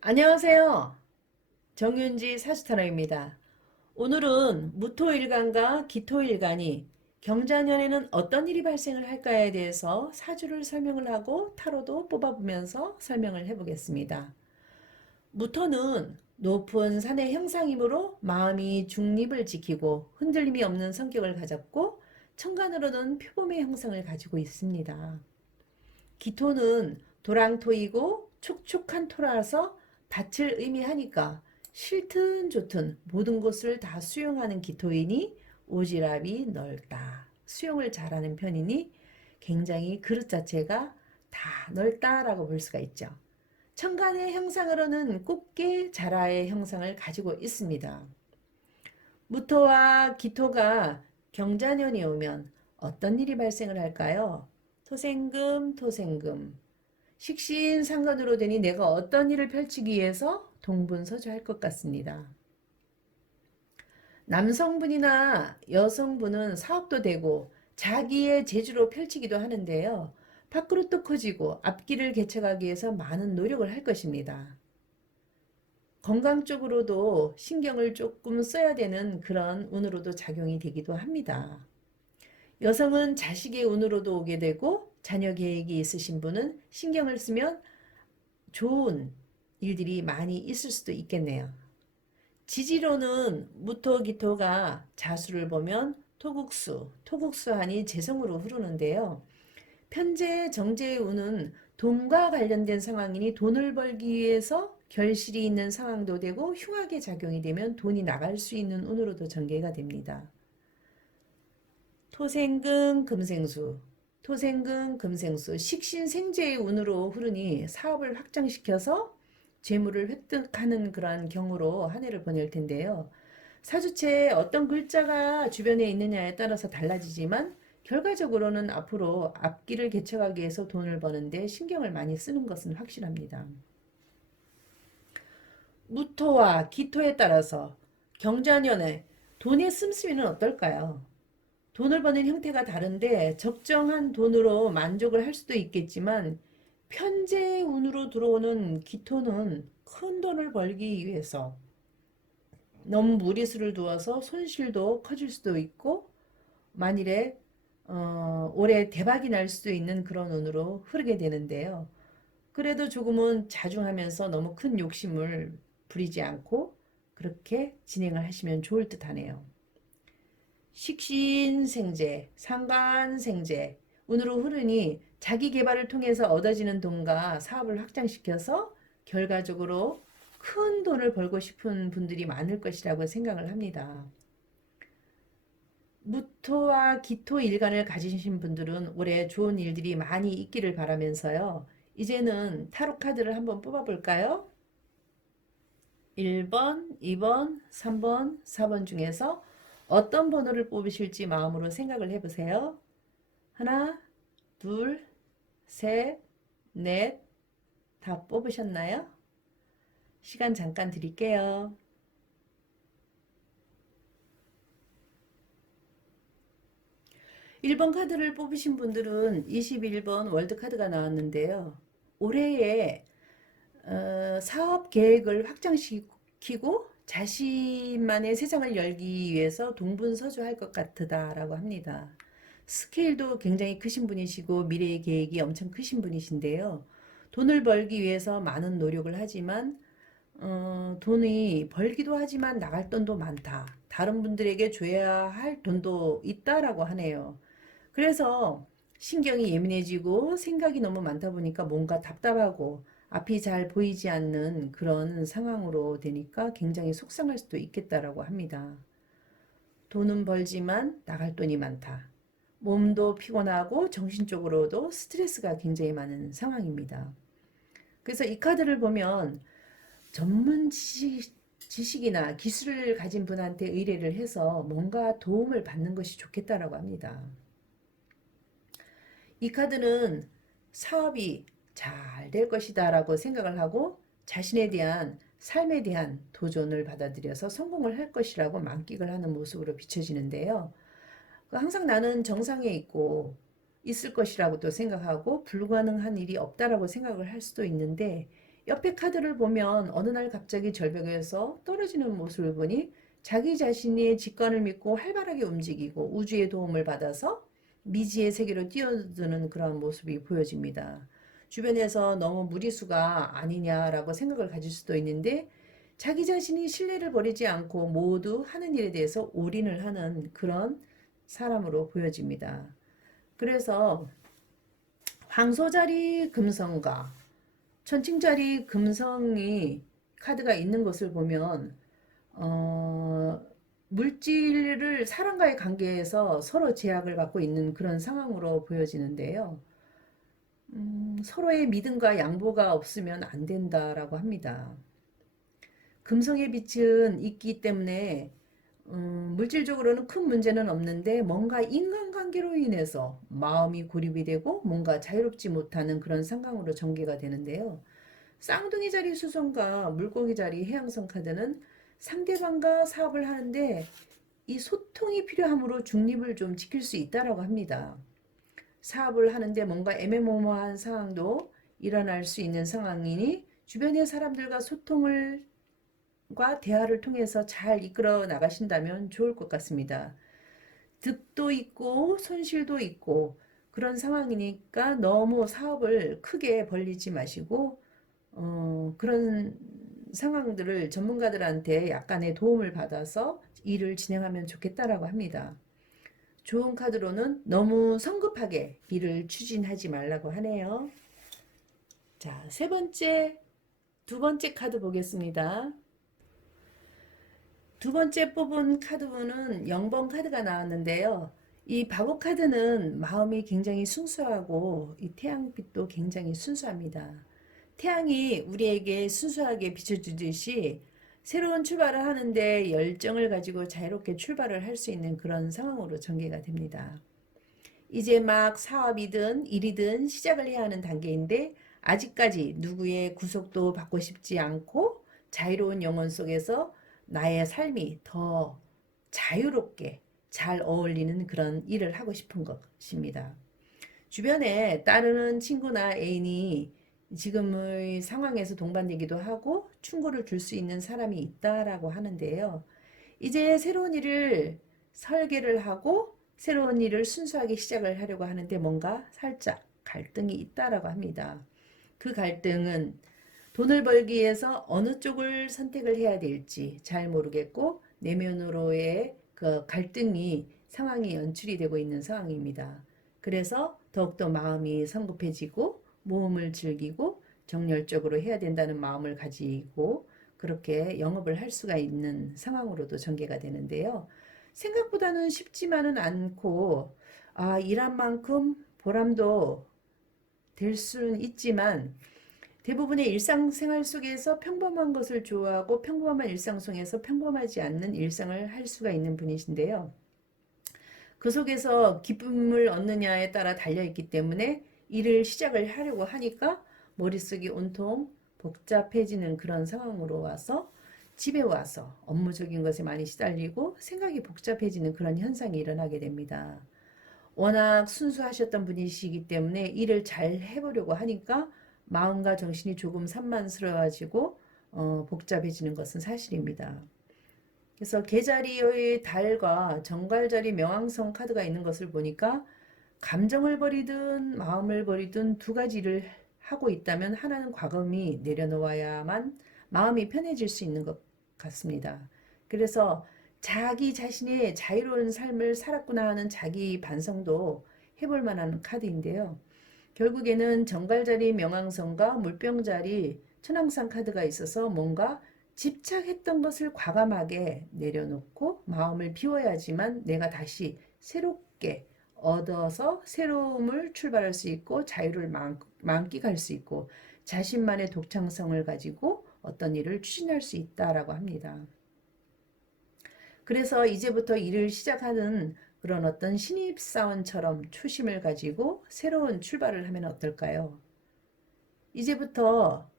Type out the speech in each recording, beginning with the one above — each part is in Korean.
안녕하세요. 정윤지 사주타로입니다. 오늘은 무토일간과 기토일간이 경자년에는 어떤 일이 발생을 할까에 대해서 사주를 설명을 하고 타로도 뽑아보면서 설명을 해보겠습니다. 무토는 높은 산의 형상이므로 마음이 중립을 지키고 흔들림이 없는 성격을 가졌고 천간으로는 표범의 형상을 가지고 있습니다. 기토는 도랑토이고 촉촉한 토라서 밭을 의미하니까 싫든 좋든 모든 것을 다 수용하는 기토이니 오지랖이 넓다. 수용을 잘하는 편이니 굉장히 그릇 자체가 다 넓다라고 볼 수가 있죠. 천간의 형상으로는 꽃게 자라의 형상을 가지고 있습니다. 무토와 기토가 경자년이 오면 어떤 일이 발생을 할까요? 토생금, 토생금. 식신상간으로 되니 내가 어떤 일을 펼치기 위해서 동분서주할 것 같습니다. 남성분이나 여성분은 사업도 되고 자기의 재주로 펼치기도 하는데요. 밖으로 또 커지고 앞길을 개척하기 위해서 많은 노력을 할 것입니다. 건강 쪽으로도 신경을 조금 써야 되는 그런 운으로도 작용이 되기도 합니다. 여성은 자식의 운으로도 오게 되고 자녀 계획이 있으신 분은 신경을 쓰면 좋은 일들이 많이 있을 수도 있겠네요. 지지로는 무토기토가 자수를 보면 토국수, 토국수하니 재성으로 흐르는데요. 편재 정제의 운은 돈과 관련된 상황이니 돈을 벌기 위해서 결실이 있는 상황도 되고 흉하게 작용이 되면 돈이 나갈 수 있는 운으로도 전개가 됩니다. 토생금 금생수 토생금 금생수 식신생재의 운으로 흐르니 사업을 확장시켜서 재물을 획득하는 그러한 경우로 한 해를 보낼 텐데요. 사주체에 어떤 글자가 주변에 있느냐에 따라서 달라지지만 결과적으로는 앞으로 앞길을 개척하기 위해서 돈을 버는데 신경을 많이 쓰는 것은 확실합니다. 무토와 기토에 따라서 경자년에 돈의 씀씀이는 어떨까요? 돈을 버는 형태가 다른데 적정한 돈으로 만족을 할 수도 있겠지만 편재 운으로 들어오는 기토는 큰 돈을 벌기 위해서 너무 무리수를 두어서 손실도 커질 수도 있고 만일에 올해 대박이 날 수도 있는 그런 운으로 흐르게 되는데요. 그래도 조금은 자중하면서 너무 큰 욕심을 부리지 않고 그렇게 진행을 하시면 좋을 듯 하네요. 식신생재, 상관생재, 운으로 흐르니 자기 개발을 통해서 얻어지는 돈과 사업을 확장시켜서 결과적으로 큰 돈을 벌고 싶은 분들이 많을 것이라고 생각을 합니다. 무토와 기토 일간을 가지신 분들은 올해 좋은 일들이 많이 있기를 바라면서요. 이제는 타로 카드를 한번 뽑아볼까요? 1번, 2번, 3번, 4번 중에서 어떤 번호를 뽑으실지 마음으로 생각을 해보세요. 하나, 둘, 셋, 넷, 다 뽑으셨나요? 시간 잠깐 드릴게요. 1번 카드를 뽑으신 분들은 21번 월드카드가 나왔는데요. 올해의 사업 계획을 확장시키고 자신만의 세상을 열기 위해서 동분서주할 것 같다라고 합니다. 스케일도 굉장히 크신 분이시고 미래의 계획이 엄청 크신 분이신데요. 돈을 벌기 위해서 많은 노력을 하지만 돈이 벌기도 하지만 나갈 돈도 많다. 다른 분들에게 줘야 할 돈도 있다라고 하네요. 그래서 신경이 예민해지고 생각이 너무 많다 보니까 뭔가 답답하고 앞이 잘 보이지 않는 그런 상황으로 되니까 굉장히 속상할 수도 있겠다라고 합니다. 돈은 벌지만 나갈 돈이 많다. 몸도 피곤하고 정신적으로도 스트레스가 굉장히 많은 상황입니다. 그래서 이 카드를 보면 전문 지식이나 기술을 가진 분한테 의뢰를 해서 뭔가 도움을 받는 것이 좋겠다라고 합니다. 이 카드는 사업이 잘 될 것이다 라고 생각을 하고 자신에 대한 삶에 대한 도전을 받아들여서 성공을 할 것이라고 만끽을 하는 모습으로 비춰지는데요. 항상 나는 정상에 있고 있을 것이라고도 생각하고 불가능한 일이 없다라고 생각을 할 수도 있는데 옆에 카드를 보면 어느 날 갑자기 절벽에서 떨어지는 모습을 보니 자기 자신의 직관을 믿고 활발하게 움직이고 우주의 도움을 받아서 미지의 세계로 뛰어드는 그런 모습이 보여집니다. 주변에서 너무 무리수가 아니냐라고 생각을 가질 수도 있는데 자기 자신이 신뢰를 버리지 않고 모두 하는 일에 대해서 올인을 하는 그런 사람으로 보여집니다. 그래서 황소자리 금성과 천칭자리 금성이 카드가 있는 것을 보면 물질을 사람과의 관계에서 서로 제약을 받고 있는 그런 상황으로 보여지는데요. 서로의 믿음과 양보가 없으면 안 된다라고 합니다. 금성의 빛은 있기 때문에 물질적으로는 큰 문제는 없는데 뭔가 인간관계로 인해서 마음이 고립이 되고 뭔가 자유롭지 못하는 그런 상황으로 전개가 되는데요. 쌍둥이 자리 수성과 물고기 자리 해양성 카드는 상대방과 사업을 하는데 이 소통이 필요하므로 중립을 좀 지킬 수 있다라고 합니다. 사업을 하는데 뭔가 애매모호한 상황도 일어날 수 있는 상황이니 주변의 사람들과 소통을 과 대화를 통해서 잘 이끌어 나가신다면 좋을 것 같습니다. 득도 있고 손실도 있고 그런 상황이니까 너무 사업을 크게 벌리지 마시고 그런 상황들을 전문가들한테 약간의 도움을 받아서 일을 진행하면 좋겠다라고 합니다. 좋은 카드로는 너무 성급하게 일을 추진하지 말라고 하네요. 자, 두 번째 카드 보겠습니다. 두 번째 뽑은 카드는 0번 카드가 나왔는데요. 이 바보 카드는 마음이 굉장히 순수하고 이 태양빛도 굉장히 순수합니다. 태양이 우리에게 순수하게 비춰주듯이 새로운 출발을 하는데 열정을 가지고 자유롭게 출발을 할 수 있는 그런 상황으로 전개가 됩니다. 이제 막 사업이든 일이든 시작을 해야 하는 단계인데 아직까지 누구의 구속도 받고 싶지 않고 자유로운 영혼 속에서 나의 삶이 더 자유롭게 잘 어울리는 그런 일을 하고 싶은 것입니다. 주변에 따르는 친구나 애인이 지금의 상황에서 동반되기도 하고 충고를 줄 수 있는 사람이 있다라고 하는데요. 이제 새로운 일을 설계를 하고 새로운 일을 순수하게 시작을 하려고 하는데 뭔가 살짝 갈등이 있다라고 합니다. 그 갈등은 돈을 벌기 위해서 어느 쪽을 선택을 해야 될지 잘 모르겠고 내면으로의 그 갈등이 상황이 연출이 되고 있는 상황입니다. 그래서 더욱더 마음이 성급해지고 모험을 즐기고 정열적으로 해야 된다는 마음을 가지고 그렇게 영업을 할 수가 있는 상황으로도 전개가 되는데요. 생각보다는 쉽지만은 않고 일한 만큼 보람도 될 수는 있지만 대부분의 일상생활 속에서 평범한 것을 좋아하고 평범한 일상 속에서 평범하지 않는 일상을 할 수가 있는 분이신데요. 그 속에서 기쁨을 얻느냐에 따라 달려있기 때문에 일을 시작을 하려고 하니까 머릿속이 온통 복잡해지는 그런 상황으로 와서 집에 와서 업무적인 것에 많이 시달리고 생각이 복잡해지는 그런 현상이 일어나게 됩니다. 워낙 순수하셨던 분이시기 때문에 일을 잘 해보려고 하니까 마음과 정신이 조금 산만스러워지고 복잡해지는 것은 사실입니다. 그래서 개자리의 달과 정갈자리 명왕성 카드가 있는 것을 보니까 감정을 버리든 마음을 버리든 두 가지를 하고 있다면 하나는 과감히 내려놓아야만 마음이 편해질 수 있는 것 같습니다. 그래서 자기 자신의 자유로운 삶을 살았구나 하는 자기 반성도 해볼 만한 카드인데요. 결국에는 정갈자리 명왕성과 물병자리 천왕산 카드가 있어서 뭔가 집착했던 것을 과감하게 내려놓고 마음을 비워야지만 내가 다시 새롭게 얻어서 새로움을 출발할 수 있고 자유를 만끽할 수 있고 자신만의 독창성을 가지고 어떤 일을 추진할 수 있다라고 합니다. 그래서 이제부터 일을 시작하는 그런 어떤 신입사원처럼 초심을 가지고 새로운 출발을 하면 어떨까요? 이제부터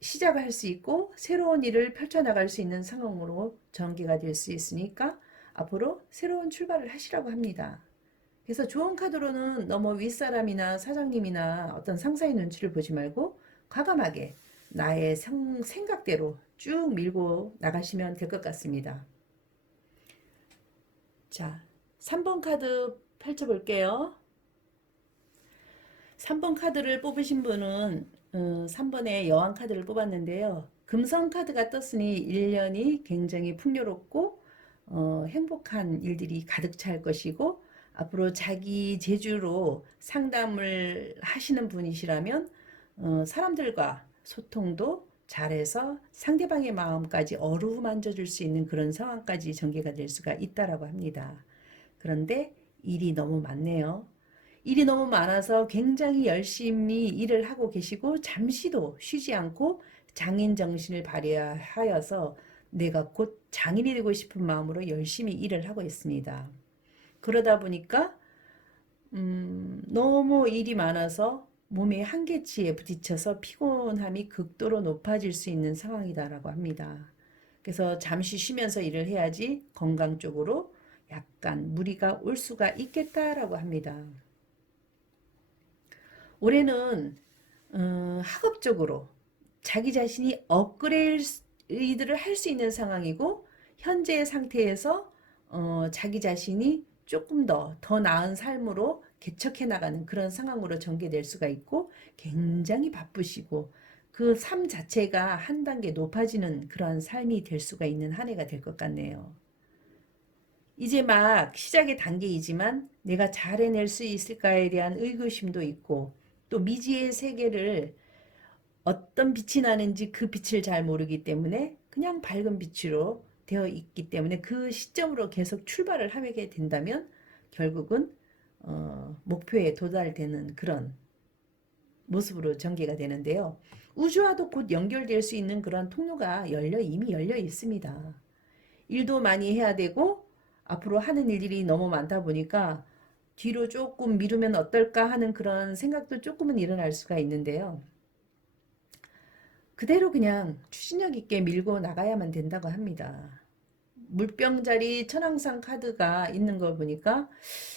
시작을 할 수 있고 새로운 일을 펼쳐나갈 수 있는 상황으로 전개가 될 수 있으니까 앞으로 새로운 출발을 하시라고 합니다. 그래서 좋은 카드로는 너무 윗사람이나 사장님이나 어떤 상사의 눈치를 보지 말고 과감하게 나의 생각대로 쭉 밀고 나가시면 될 것 같습니다. 자, 3번 카드 펼쳐볼게요. 3번 카드를 뽑으신 분은 3번의 여왕 카드를 뽑았는데요. 금성 카드가 떴으니 1년이 굉장히 풍요롭고 행복한 일들이 가득 찰 것이고, 앞으로 자기 재주로 상담을 하시는 분이시라면 사람들과 소통도 잘해서 상대방의 마음까지 어루만져 줄 수 있는 그런 상황까지 전개가 될 수가 있다라고 합니다. 그런데 일이 너무 많네요. 일이 너무 많아서 굉장히 열심히 일을 하고 계시고, 잠시도 쉬지 않고 장인 정신을 발휘하여서 내가 곧 장인이 되고 싶은 마음으로 열심히 일을 하고 있습니다. 그러다 보니까 너무 일이 많아서 몸의 한계치에 부딪혀서 피곤함이 극도로 높아질 수 있는 상황이다라고 합니다. 그래서 잠시 쉬면서 일을 해야지 건강 쪽으로 약간 무리가 올 수가 있겠다라고 합니다. 올해는 학업적으로 자기 자신이 업그레이드를 할 수 있는 상황이고, 현재 상태에서 자기 자신이 조금 더 나은 삶으로 개척해 나가는 그런 상황으로 전개될 수가 있고, 굉장히 바쁘시고 그 삶 자체가 한 단계 높아지는 그런 삶이 될 수가 있는 한 해가 될 것 같네요. 이제 막 시작의 단계이지만 내가 잘 해낼 수 있을까에 대한 의구심도 있고, 또 미지의 세계를 어떤 빛이 나는지 그 빛을 잘 모르기 때문에 그냥 밝은 빛으로 되어 있기 때문에 그 시점으로 계속 출발을 하게 된다면 결국은 목표에 도달되는 그런 모습으로 전개가 되는데요. 우주와도 곧 연결될 수 있는 그런 통로가 이미 열려 있습니다. 일도 많이 해야 되고 앞으로 하는 일들이 너무 많다 보니까 뒤로 조금 미루면 어떨까 하는 그런 생각도 조금은 일어날 수가 있는데요. 그대로 그냥 추진력 있게 밀고 나가야만 된다고 합니다. 물병자리 천왕산 카드가 있는 걸 보니까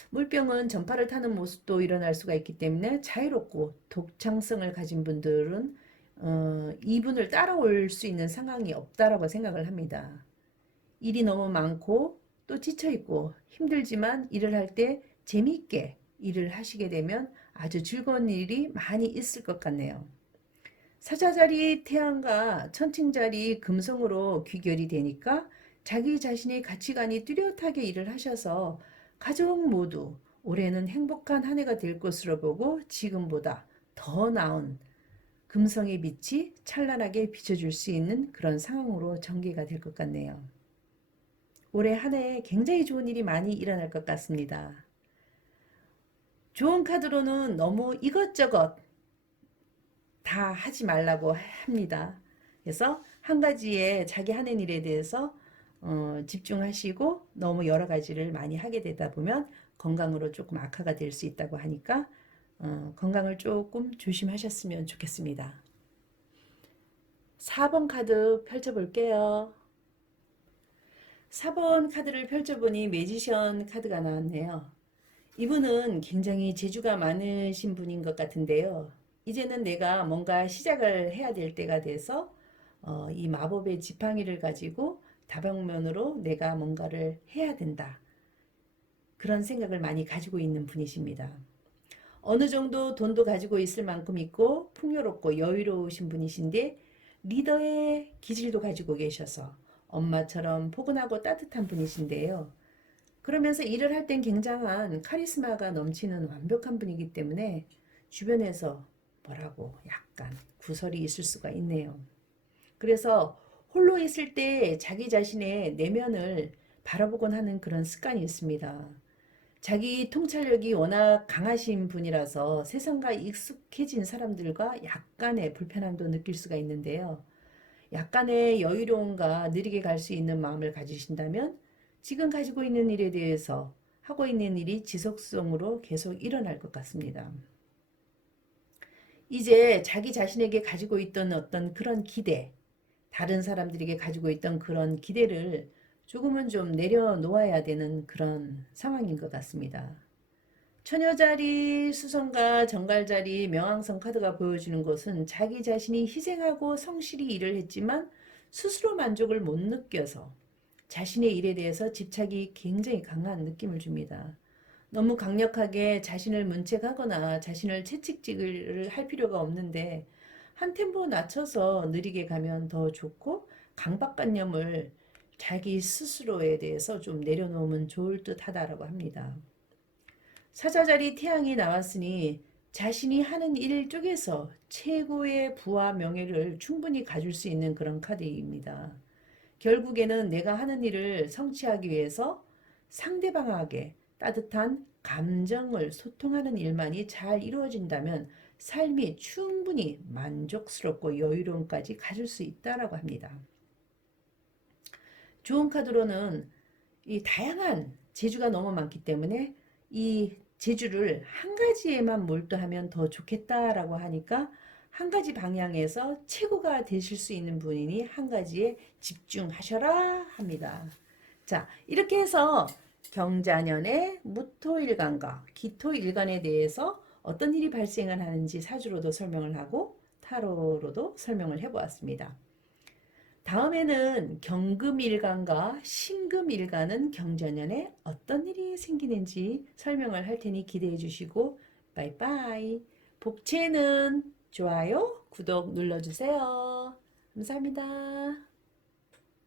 물병은 전파를 타는 모습도 일어날 수가 있기 때문에 자유롭고 독창성을 가진 분들은 이분을 따라올 수 있는 상황이 없다라고 생각을 합니다. 일이 너무 많고 또 지쳐있고 힘들지만 일을 할 때 재미있게 일을 하시게 되면 아주 즐거운 일이 많이 있을 것 같네요. 사자자리 태양과 천칭자리 금성으로 귀결이 되니까 자기 자신의 가치관이 뚜렷하게 일을 하셔서 가족 모두 올해는 행복한 한 해가 될 것으로 보고, 지금보다 더 나은 금성의 빛이 찬란하게 비춰줄 수 있는 그런 상황으로 전개가 될 것 같네요. 올해 한 해 굉장히 좋은 일이 많이 일어날 것 같습니다. 좋은 카드로는 너무 이것저것 다 하지 말라고 합니다. 그래서 한 가지에 자기 하는 일에 대해서 집중하시고 너무 여러 가지를 많이 하게 되다 보면 건강으로 조금 악화가 될 수 있다고 하니까 건강을 조금 조심하셨으면 좋겠습니다. 4번 카드 펼쳐볼게요. 4번 카드를 펼쳐보니 매지션 카드가 나왔네요. 이분은 굉장히 재주가 많으신 분인 것 같은데요. 이제는 내가 뭔가 시작을 해야 될 때가 돼서 이 마법의 지팡이를 가지고 다방면으로 내가 뭔가를 해야 된다. 그런 생각을 많이 가지고 있는 분이십니다. 어느 정도 돈도 가지고 있을 만큼 있고 풍요롭고 여유로우신 분이신데, 리더의 기질도 가지고 계셔서 엄마처럼 포근하고 따뜻한 분이신데요. 그러면서 일을 할 땐 굉장한 카리스마가 넘치는 완벽한 분이기 때문에 주변에서 뭐라고 약간 구설이 있을 수가 있네요. 그래서 홀로 있을 때 자기 자신의 내면을 바라보곤 하는 그런 습관이 있습니다. 자기 통찰력이 워낙 강하신 분이라서 세상과 익숙해진 사람들과 약간의 불편함도 느낄 수가 있는데요. 약간의 여유로움과 느리게 갈 수 있는 마음을 가지신다면 지금 가지고 있는 일에 대해서 하고 있는 일이 지속성으로 계속 일어날 것 같습니다. 이제 자기 자신에게 가지고 있던 어떤 그런 기대, 다른 사람들에게 가지고 있던 그런 기대를 조금은 좀 내려놓아야 되는 그런 상황인 것 같습니다. 처녀자리, 수성과 정갈자리, 명왕성 카드가 보여주는 것은 자기 자신이 희생하고 성실히 일을 했지만 스스로 만족을 못 느껴서 자신의 일에 대해서 집착이 굉장히 강한 느낌을 줍니다. 너무 강력하게 자신을 문책하거나 자신을 채찍질을 할 필요가 없는데 한 템포 낮춰서 느리게 가면 더 좋고 강박관념을 자기 스스로에 대해서 좀 내려놓으면 좋을 듯 하다라고 합니다. 사자자리 태양이 나왔으니 자신이 하는 일 쪽에서 최고의 부와 명예를 충분히 가질 수 있는 그런 카드입니다. 결국에는 내가 하는 일을 성취하기 위해서 상대방에게 따뜻한 감정을 소통하는 일만이 잘 이루어진다면 삶이 충분히 만족스럽고 여유로움까지 가질 수 있다라고 합니다. 좋은 카드로는 이 다양한 재주가 너무 많기 때문에 이 재주를 한 가지에만 몰두하면 더 좋겠다라고 하니까 한 가지 방향에서 최고가 되실 수 있는 분이니 한 가지에 집중하셔라 합니다. 자, 이렇게 해서 경자년의 무토일간과 기토일간에 대해서 어떤 일이 발생을 하는지 사주로도 설명을 하고 타로로도 설명을 해보았습니다. 다음에는 경금일간과 신금일간은 경자년에 어떤 일이 생기는지 설명을 할 테니 기대해 주시고 빠이빠이. 복채는 좋아요, 구독 눌러주세요. 감사합니다.